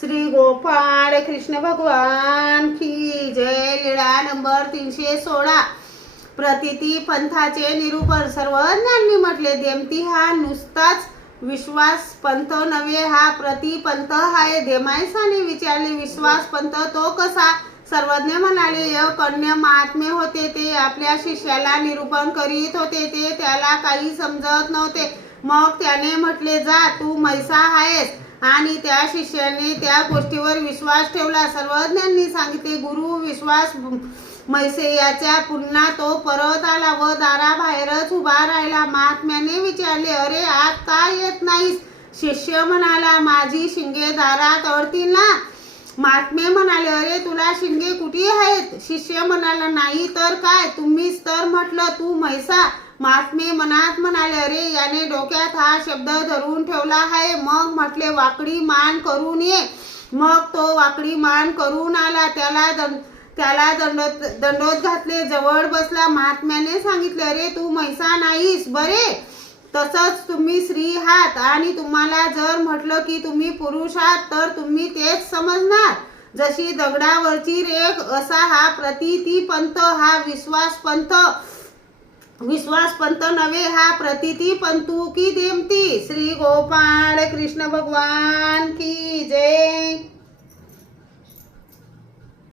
श्री गोपाळ कृष्ण भगवान की जय लीळा नंबर तीनशे सोळा. प्रतिती पंथाचे निरूपण. सर्वज्ञांनी म्हटले देमती हा नुसताच विश्वास पंथ नव्हे हा प्रतिपंथ आहे हाय. देमायसाने विचारले विश्वास पंथ तो कसा? सर्वज्ञ म्हणाले य कन्य महात्मे होते ते आपल्या शिष्याला निरूपण करीत होते ते त्याला काही समजत नव्हते. मग त्याने म्हटले जा तू मैसा आहेस आणि त्या शिष्याने त्या गोष्टीवर विश्वास ठेवला. सर्वज्ञांनी सांगितले गुरु विश्वास मैसेयाच्या पुन्हा तो परत आला व दाराबाहेरच उभा राहिला. महात्म्याने विचारले अरे आज का येत नाहीस? शिष्य म्हणाला माझी शिंगे दारात अडतील ना. महात्मे म्हणाले अरे तुला शिंगे कुठे आहेत? शिष्य म्हणाला नाही तर काय? तुम्हीच तर म्हटलं तू म्हैसा महात्मे मनात म्हणाले अरे याने डोक्यात हा शब्द धरून ठेवला आहे. मग म्हटले वाकडी मान करून ये. मग तो वाकडी मान करून आला. त्याला दं त्याला दंडोत दंडोत घातले. जवळ बसला. महात्म्याने सांगितले अरे तू म्हैसा नाहीस. बरे. तसंच तुम्ही स्त्री आहात आणि तुम्हाला जर म्हटलं की तुम्ही पुरुष आहात तर तुम्ही तेच समजणार. जशी दगडावरची रेख असा हा प्रतिती पंथ हा विश्वास पंथ विश्वास पंत नव्हे हा प्रतिती पंतू की देमती श्री गोपाळ कृष्ण भगवान की जय